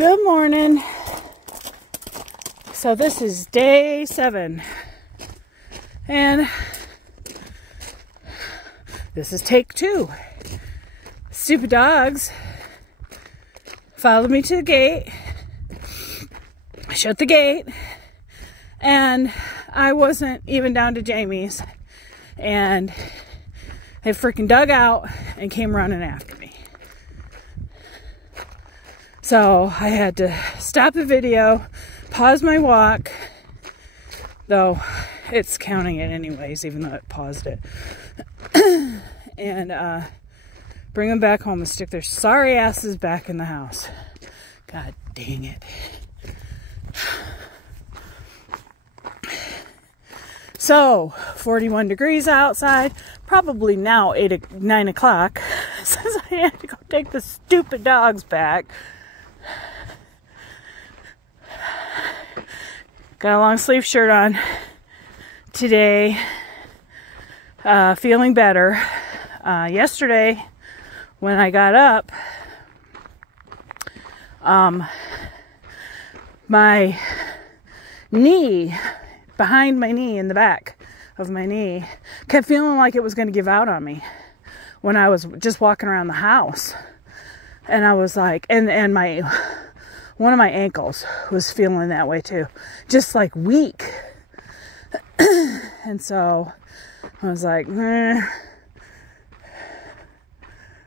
Good morning. So this is day 7. And this is take 2. Stupid dogs followed me to the gate. I shut the gate. And I wasn't even down to Jamie's. And they freaking dug out and came running after me. So I had to stop the video, pause my walk, though it's counting it anyways, even though it paused it, and bring them back home and stick their sorry asses back in the house. God dang it. So, 41 degrees outside, probably now 9 o'clock, since I had to go take the stupid dogs back. Got a long sleeve shirt on today, feeling better. Yesterday, when I got up, my knee, behind my knee, in the back of my knee, kept feeling like it was going to give out on me when I was just walking around the house. And I was like, and one of my ankles was feeling that way too. Just like weak. And so I was like,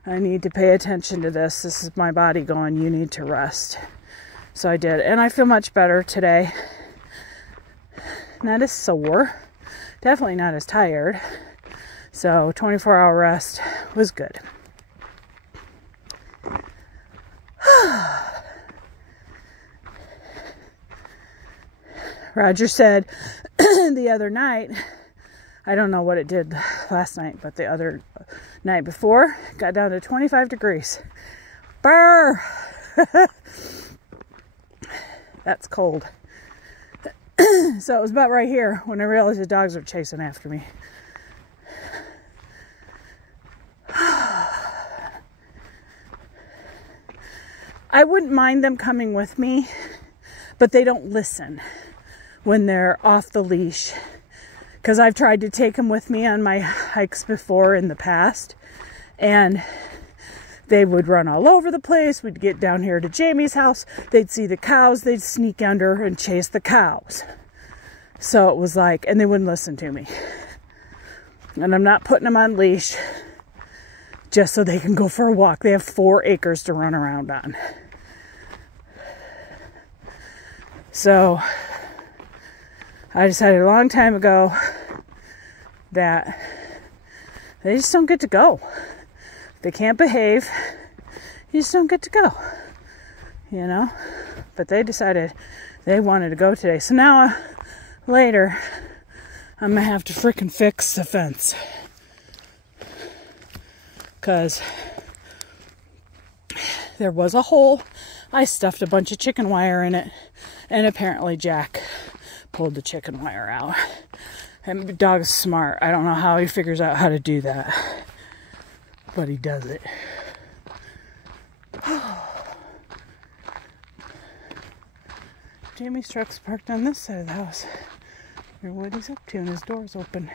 I need to pay attention to this. This is my body going, you need to rest. So I did. And I feel much better today. Not as sore. Definitely not as tired. So 24-hour rest was good. Roger said the other night, I don't know what it did last night, but the other night before, got down to 25 degrees. Brr! That's cold. So it was about right here when I realized the dogs were chasing after me. I wouldn't mind them coming with me, but they don't listen when they're off the leash. Because I've tried to take them with me on my hikes before in the past, and they would run all over the place. We'd get down here to Jamie's house. They'd see the cows. They'd sneak under and chase the cows. So it was like, and they wouldn't listen to me. And I'm not putting them on leash just so they can go for a walk. They have 4 acres to run around on. So I decided a long time ago that they just don't get to go. If they can't behave, you just don't get to go. You know? But they decided they wanted to go today. So now, later, I'm going to have to freaking fix the fence. Because there was a hole. I stuffed a bunch of chicken wire in it. And apparently Jack pulled the chicken wire out. And the dog is smart. I don't know how he figures out how to do that. But he does it. Jamie's truck's parked on this side of the house. I wonder what he's up to, and his door's open.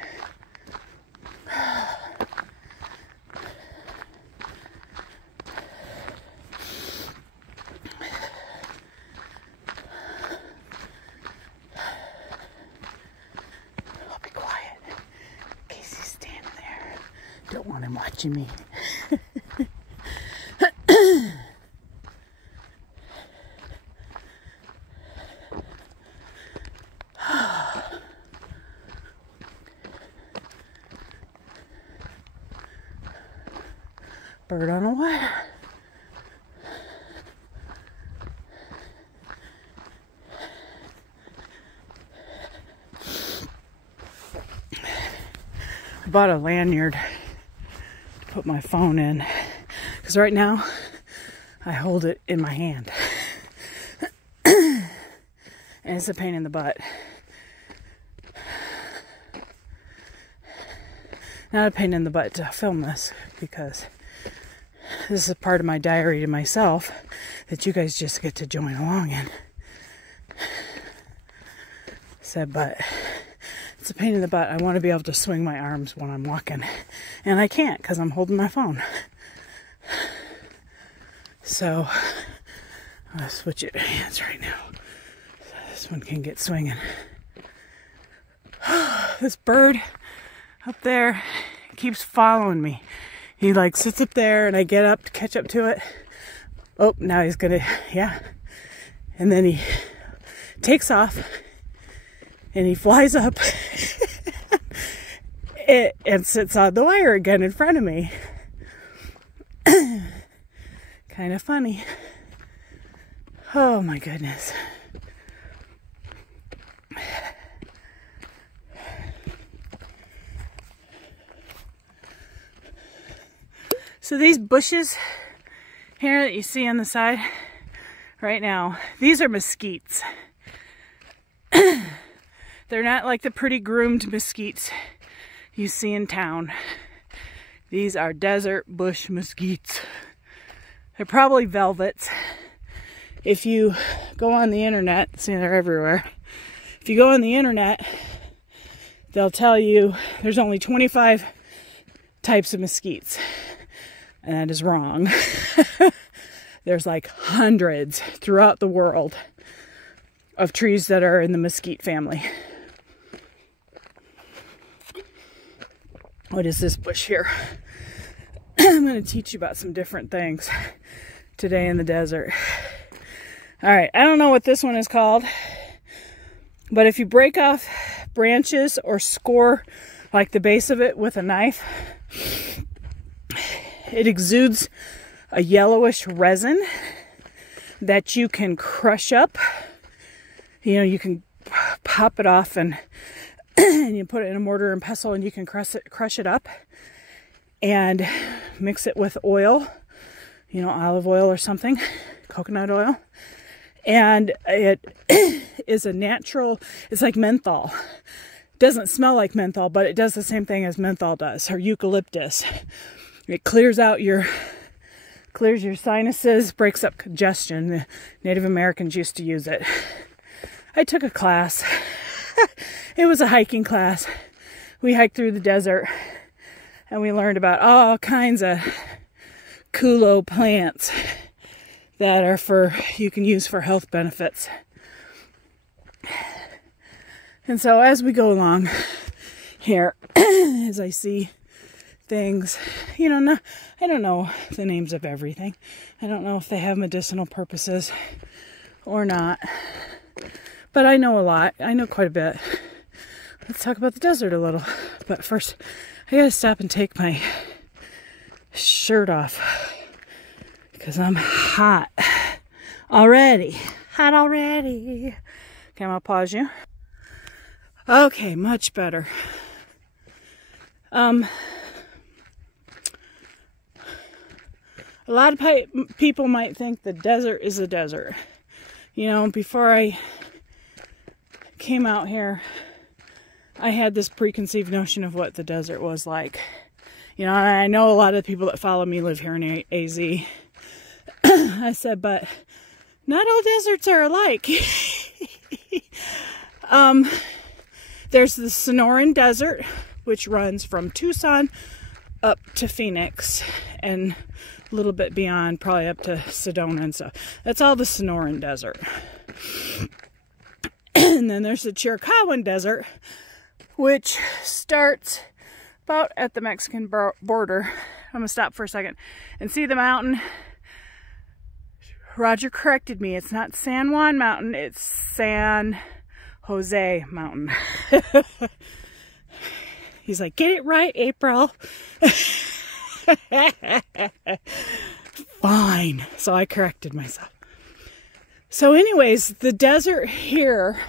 Don't want him watching me. Bird on a wire. I bought a lanyard to put my phone in, because right now I hold it in my hand and it's a pain in the butt. Not a pain in the butt to film this, because this is part of my diary to myself that you guys just get to join along in. Said, but it's a pain in the butt. I want to be able to swing my arms when I'm walking, and I can't because I'm holding my phone. So I'm gonna switch it hands right now. So this one can get swinging. This bird up there keeps following me. He like sits up there and I get up to catch up to it. Oh, now he's gonna, yeah. And then he takes off and he flies up and sits on the wire again in front of me. Kind of funny. Oh my goodness. So these bushes here that you see on the side right now, these are mesquites. They're not like the pretty groomed mesquites you see in town. These are desert bush mesquites. They're probably velvets. If you go on the internet, see, they're everywhere. If you go on the internet, they'll tell you there's only 25 types of mesquites. And that is wrong. There's like hundreds throughout the world of trees that are in the mesquite family. What is this bush here? I'm going to teach you about some different things today in the desert. All right, I don't know what this one is called, but if you break off branches or score like the base of it with a knife, it exudes a yellowish resin that you can crush up. You know, you can pop it off and you put it in a mortar and pestle and you can crush it up and mix it with oil, you know, olive oil or something, coconut oil. And it is a natural, it's like menthol. It doesn't smell like menthol, but it does the same thing as menthol does, or eucalyptus. It clears your sinuses, breaks up congestion. The Native Americans used to use it. I took a class. It was a hiking class. We hiked through the desert and we learned about all kinds of kulo plants that are you can use for health benefits. And so as we go along here, as I see things, you know, I don't know the names of everything. I don't know if they have medicinal purposes or not, but I know a lot. I know quite a bit. Let's talk about the desert a little. But first, I gotta stop and take my shirt off because I'm hot already. Hot already. Okay, I'm gonna pause you. Okay, much better. A lot of people might think the desert is a desert. You know, before I came out here, I had this preconceived notion of what the desert was like. You know, and I know a lot of the people that follow me live here in AZ. I said, but not all deserts are alike. There's the Sonoran Desert, which runs from Tucson up to Phoenix and a little bit beyond, probably up to Sedona and stuff. That's all the Sonoran Desert. And then there's the Chihuahuan Desert, which starts about at the Mexican border. I'm gonna stop for a second and see the mountain. Roger corrected me. It's not San Juan Mountain, it's San Jose Mountain. He's like, get it right, April. Fine. So I corrected myself. So anyways, the desert here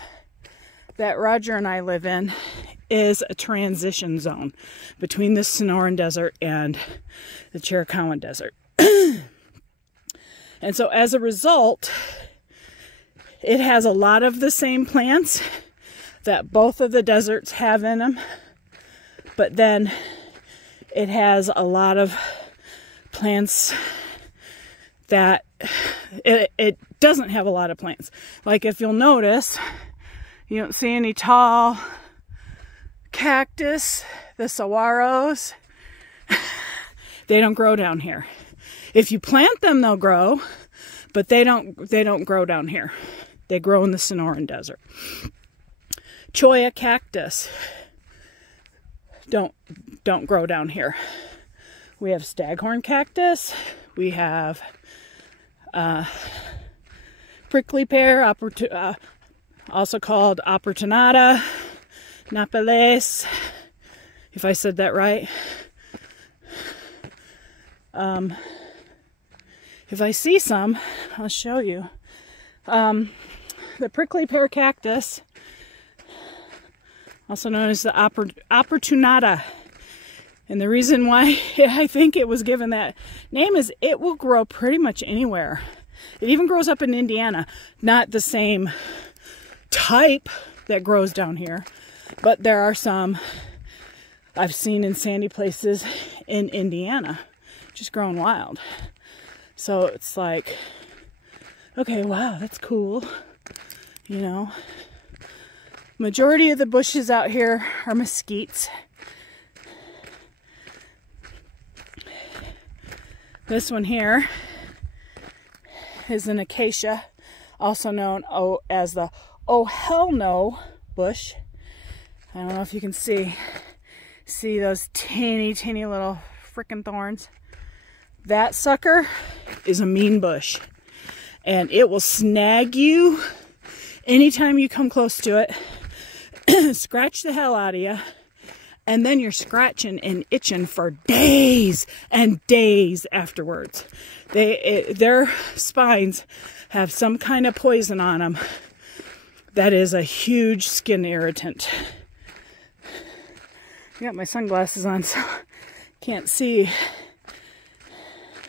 that Roger and I live in is a transition zone between the Sonoran Desert and the Chihuahuan Desert. And so as a result, it has a lot of the same plants that both of the deserts have in them, but then it has a lot of plants that it doesn't have a lot of plants. Like if you'll notice, you don't see any tall cactus, the saguaros. They don't grow down here. If you plant them, they'll grow, but they don't grow down here. They grow in the Sonoran Desert. Cholla cactus don't grow down here. We have staghorn cactus. We have prickly pear, also called opportunata, Nopales, if I said that right. If I see some, I'll show you. The prickly pear cactus, also known as the opportunata. And the reason why I think it was given that name is it will grow pretty much anywhere. It even grows up in Indiana. Not the same type that grows down here, but there are some I've seen in sandy places in Indiana, just growing wild. So it's like, okay, wow, that's cool. You know, majority of the bushes out here are mesquites. This one here is an acacia, also known as the oh hell no bush. I don't know if you can see those teeny little frickin' thorns. That sucker is a mean bush, and it will snag you anytime you come close to it, scratch the hell out of you. And then you're scratching and itching for days and days afterwards. Their spines have some kind of poison on them that is a huge skin irritant. I got my sunglasses on, so can't see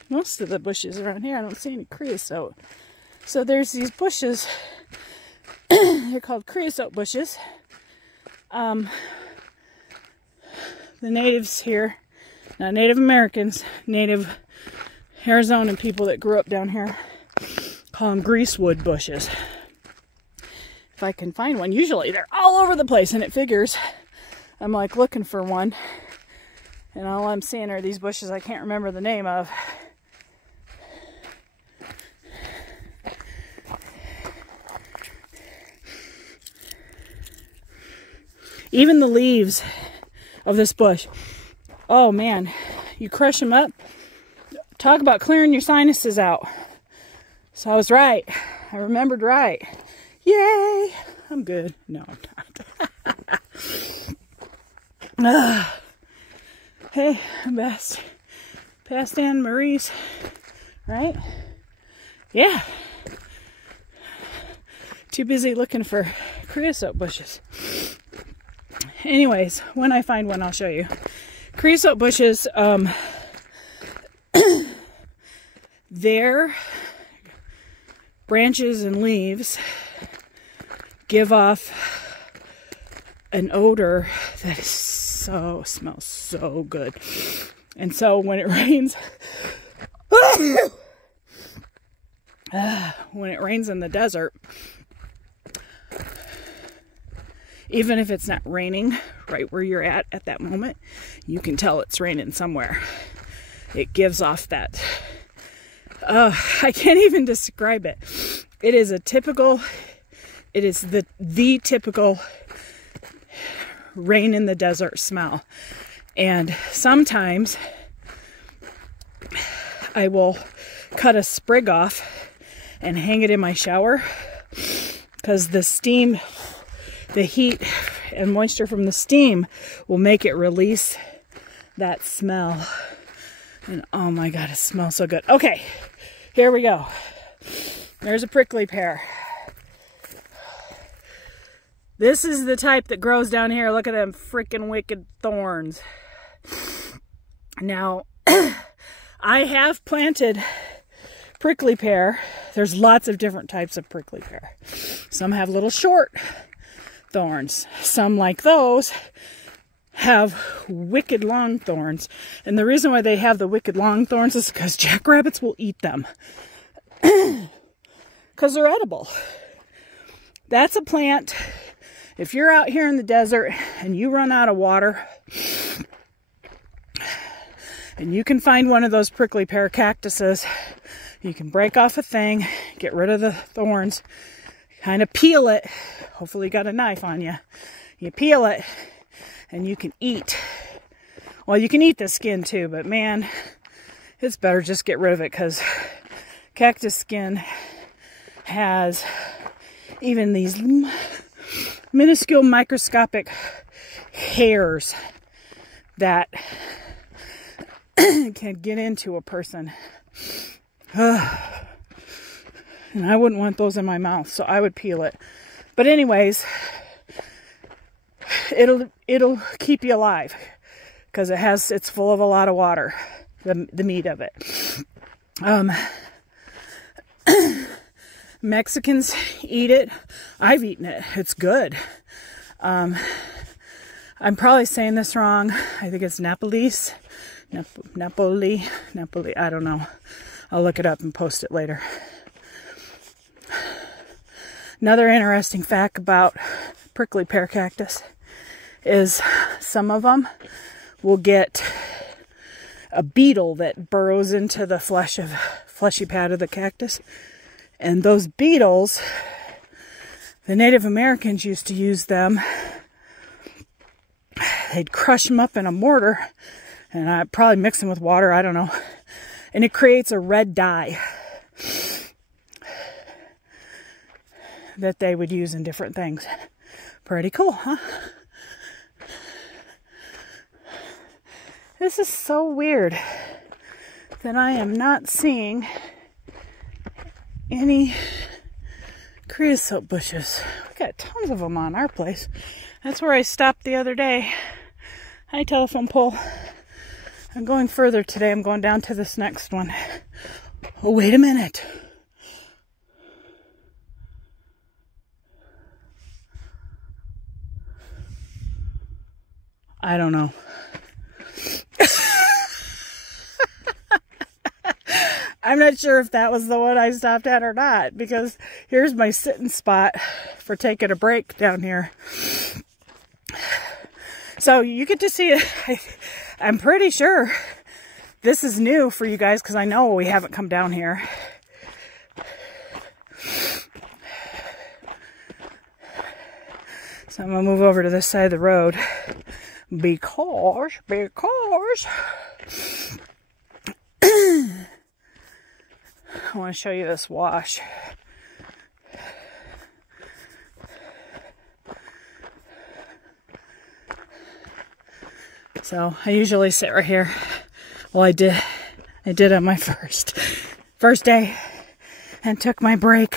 most of the bushes around here. I don't see any creosote. So there's these bushes. They're called creosote bushes. The natives here, not Native Americans, Native Arizonan people that grew up down here, call them greasewood bushes. If I can find one, usually they're all over the place, and it figures I'm like looking for one, and all I'm seeing are these bushes I can't remember the name of. Even the leaves of this bush, oh man, you crush them up, talk about clearing your sinuses out. So I was right. I remembered right. Yay! I'm good. No, I'm not. Hey, I'm past Anne Marie's, right? Yeah. Too busy looking for creosote bushes. Anyways, when I find one, I'll show you. Creosote bushes, their branches and leaves give off an odor that is smells so good. And so when it rains, when it rains in the desert, even if it's not raining right where you're at that moment, you can tell it's raining somewhere. It gives off that, I can't even describe it. It is the typical rain in the desert smell. And sometimes I will cut a sprig off and hang it in my shower, because the steam, the heat and moisture from the steam will make it release that smell. And oh my God, it smells so good. Okay, here we go. There's a prickly pear. This is the type that grows down here. Look at them freaking wicked thorns. Now, I have planted prickly pear. There's lots of different types of prickly pear. Some have little short thorns. Some, like those, have wicked long thorns. And the reason why they have the wicked long thorns is because jackrabbits will eat them. because they're edible. That's a plant. If you're out here in the desert and you run out of water and you can find one of those prickly pear cactuses, you can break off a thing, get rid of the thorns, kind of peel it. Hopefully you got a knife on you. You peel it and you can eat. Well, you can eat the skin too, but man, it's better just get rid of it, because cactus skin has even these minuscule microscopic hairs that can get into a person. And I wouldn't want those in my mouth, so I would peel it. But anyways, it'll keep you alive, because it's full of a lot of water, the meat of it. Mexicans eat it. I've eaten it. It's good. I'm probably saying this wrong. I think it's Nopales. Napoli. I don't know. I'll look it up and post it later. Another interesting fact about prickly pear cactus is some of them will get a beetle that burrows into the fleshy pad of the cactus. And those beetles, the Native Americans used to use them. They'd crush them up in a mortar, and I'd probably mix them with water, I don't know. And it creates a red dye that they would use in different things. Pretty cool, huh? This is so weird that I am not seeing any creosote bushes. We got tons of them on our place. That's where I stopped the other day. Hi, telephone pole. I'm going further today. I'm going down to this next one. Oh, wait a minute. I don't know. I'm not sure if that was the one I stopped at or not, because here's my sitting spot for taking a break down here. So you get to see it. I'm pretty sure this is new for you guys, because I know we haven't come down here. So I'm going to move over to this side of the road because I want to show you this wash. So I usually sit right here. Well, I did on my first day and took my break.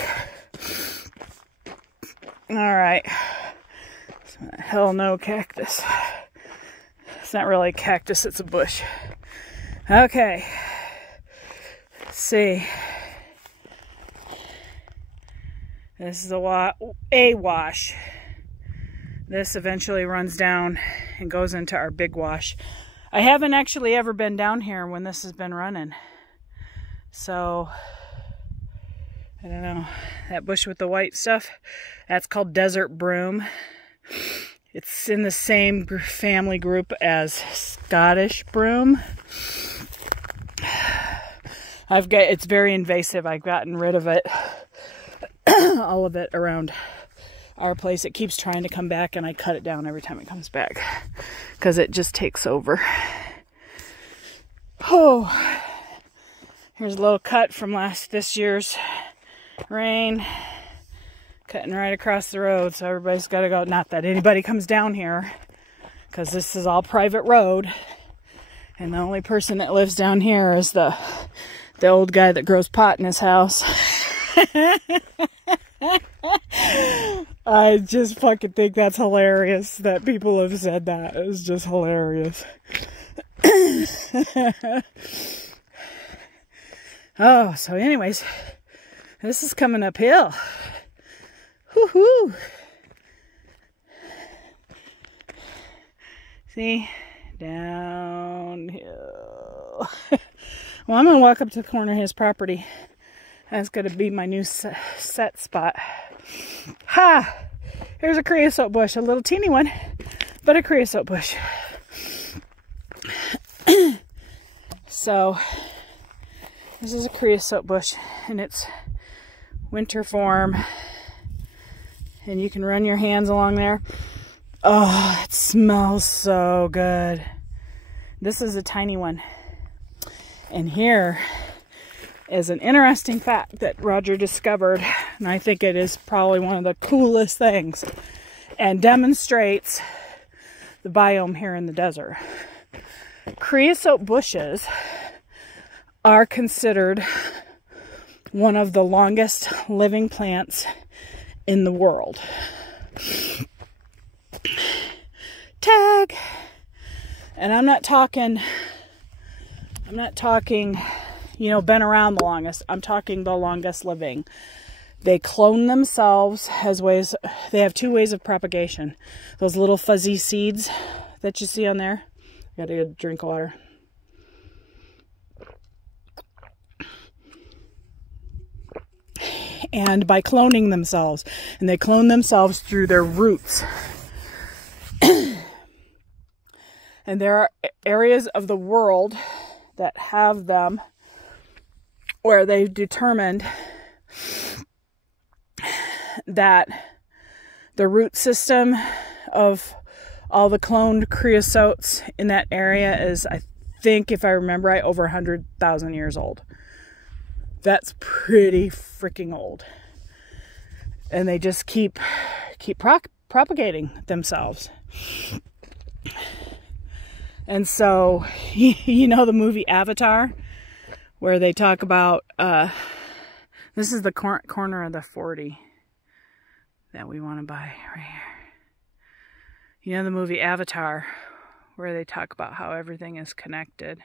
All right. Hell no cactus. It's not really a cactus, it's a bush. Okay. Let's see. This is a wash. This eventually runs down and goes into our big wash. I haven't actually ever been down here when this has been running. So, I don't know. That bush with the white stuff, that's called desert broom. It's in the same family group as Scottish broom. It's very invasive. I've gotten rid of it. All of it around our place. It keeps trying to come back, and I cut it down every time it comes back because it just takes over. Oh, here's a little cut from this year's rain, cutting right across the road, so everybody's got to go. Not that anybody comes down here, because this is all private road, and the only person that lives down here is the old guy that grows pot in his house. I just fucking think that's hilarious that people have said that. It's just hilarious. Oh, so anyways, this is coming uphill. Woohoo! See? Downhill. Well, I'm going to walk up to the corner of his property. That's going to be my new set spot. Ha! Here's a creosote bush, a little teeny one, but a creosote bush. So, this is a creosote bush in its winter form. And you can run your hands along there. Oh, it smells so good. This is a tiny one. And here is an interesting fact that Roger discovered, and I think it is probably one of the coolest things, and demonstrates the biome here in the desert. Creosote bushes are considered one of the longest living plants in the world. Tag! And I'm not talking, you know, been around the longest. I'm talking the longest living. They clone themselves as ways, they have two ways of propagation. Those little fuzzy seeds that you see on there. I gotta get a drink of water. And by cloning themselves. And they clone themselves through their roots. And there are areas of the world that have them where they've determined that the root system of all the cloned creosotes in that area is, I think, if I remember right, over 100,000 years old. That's pretty freaking old. And they just keep propagating themselves. And so, you know the movie Avatar, where they talk about, this is the corner of the 40 that we want to buy right here. You know the movie Avatar, where they talk about how everything is connected.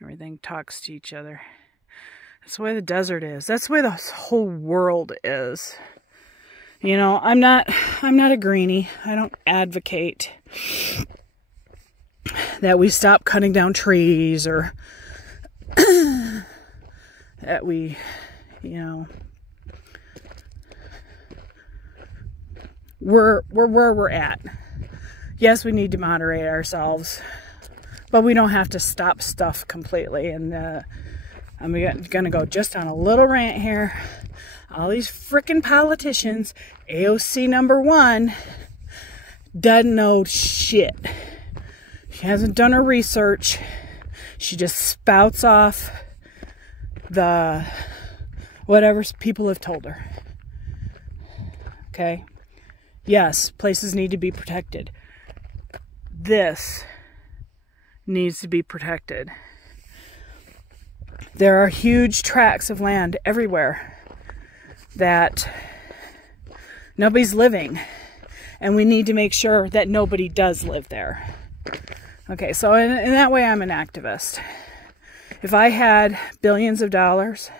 Everything talks to each other. That's the way the desert is. That's the way the whole world is. You know, I'm not a greenie. I don't advocate that we stop cutting down trees or that we, you know, we're where we're at. Yes, we need to moderate ourselves, but we don't have to stop stuff completely. And I'm going to go just on a little rant here. All these frickin' politicians, AOC #1, doesn't know shit. She hasn't done her research. She just spouts off the whatever people have told her. Okay? Yes, places need to be protected. This needs to be protected. There are huge tracts of land everywhere that nobody's living, and we need to make sure that nobody does live there. Okay, so in that way, I'm an activist. If I had billions of dollars,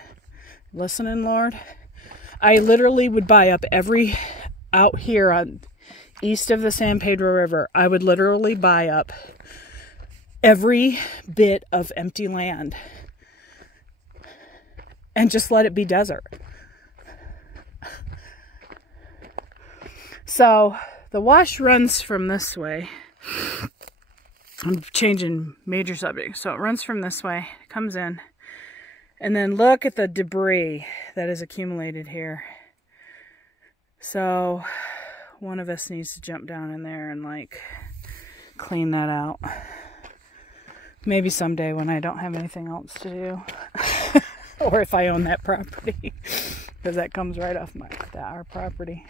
listening, Lord, I literally would buy up every, out here on east of the San Pedro River, I would literally buy up every bit of empty land and just let it be desert. So the wash runs from this way. I'm changing major subjects. So it runs from this way, comes in, and then look at the debris that is accumulated here. So one of us needs to jump down in there and like clean that out. Maybe someday when I don't have anything else to do. Or if I own that property. Because that comes right off our property.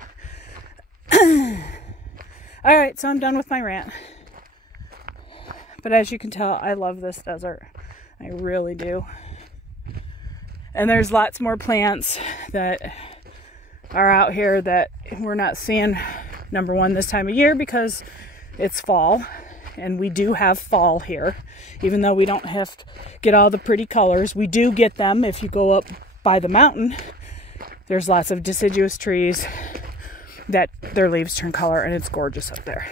Alright, so I'm done with my rant. But as you can tell, I love this desert. I really do. And there's lots more plants that are out here that we're not seeing, #1, this time of year because it's fall. And we do have fall here. Even though we don't have to get all the pretty colors, we do get them if you go up by the mountain. There's lots of deciduous trees that their leaves turn color, and it's gorgeous up there.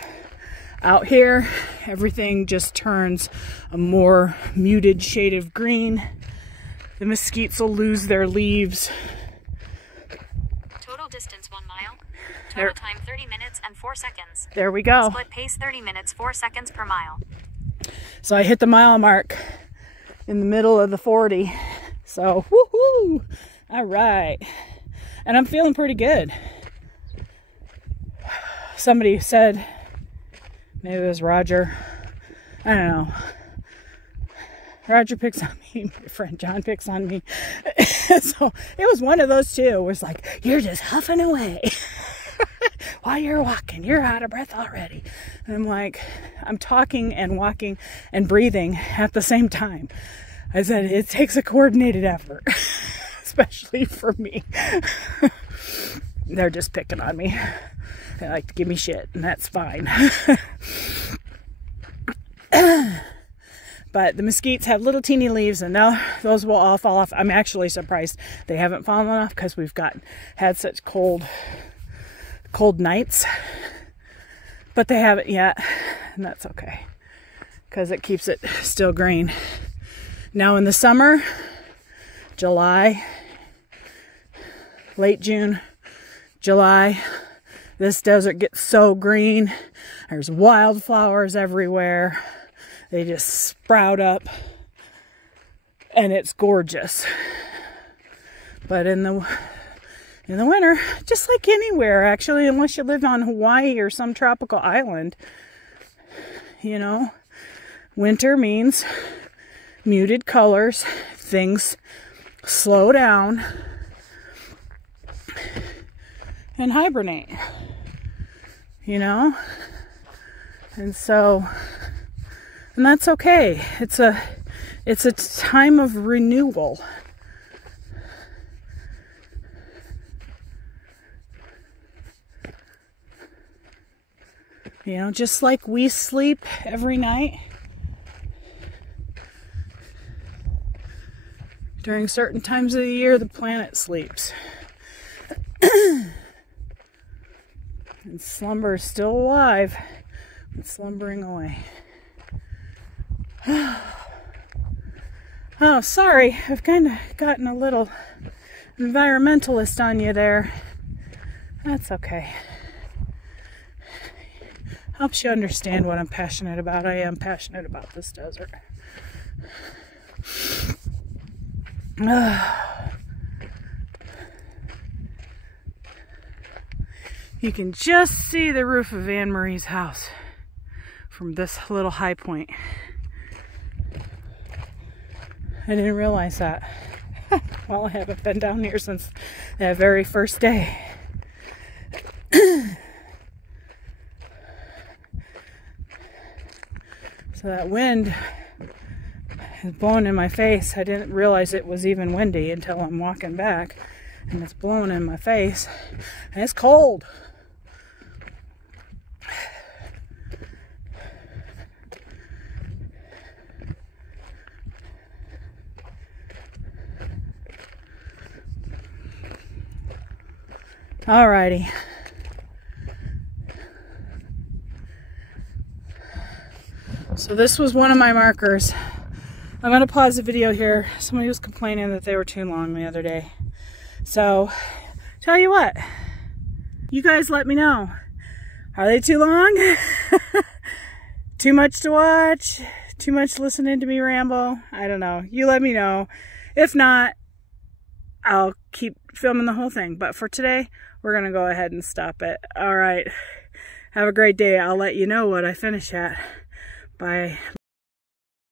Out here, everything just turns a more muted shade of green. the mesquites will lose their leaves. Total distance 1 mile. Total time 30 minutes and 4 seconds. There we go. Split pace 30 minutes 4 seconds per mile. So I hit the mile mark in the middle of the 40. So woohoo! All right, and I'm feeling pretty good. Somebody said, maybe it was Roger, I don't know. Roger picks on me, my friend John picks on me. So it was one of those two. It was like, you're just huffing away. While you're walking, you're out of breath already. And I'm like, I'm talking and walking and breathing at the same time. I said, it takes a coordinated effort, especially for me. They're just picking on me. They like to give me shit, and that's fine. But the mesquites have little teeny leaves, and now those will all fall off. I'm actually surprised they haven't fallen off because we've had such cold nights. But they haven't yet, and that's okay because it keeps it still green. Now in the summer, July, late June, July, this desert gets so green. There's wildflowers everywhere. They just sprout up and it's gorgeous. But in the winter, just like anywhere actually, unless you live on Hawaii or some tropical island, you know, winter means muted colors, things slow down and hibernate, you know? And that's okay. It's a time of renewal. You know, just like we sleep every night, during certain times of the year, the planet sleeps. And slumber is still alive, but slumbering away. Oh, sorry. I've kind of gotten a little environmentalist on you there. That's okay. Helps you understand what I'm passionate about. I am passionate about this desert. You can just see the roof of Anne Marie's house from this little high point. I didn't realize that. Well, I haven't been down here since that very first day. So that wind is blowing in my face. I didn't realize it was even windy until I'm walking back. And it's blowing in my face. And it's cold. Alrighty. So this was one of my markers. I'm going to pause the video here. Somebody was complaining that they were too long the other day. So, tell you what. You guys let me know. Are they too long? Too much to watch? Too much listening to me ramble? I don't know. You let me know. If not, I'll keep filming the whole thing. But for today, we're going to go ahead and stop it. All right. Have a great day. I'll let you know what I finish at. Bye.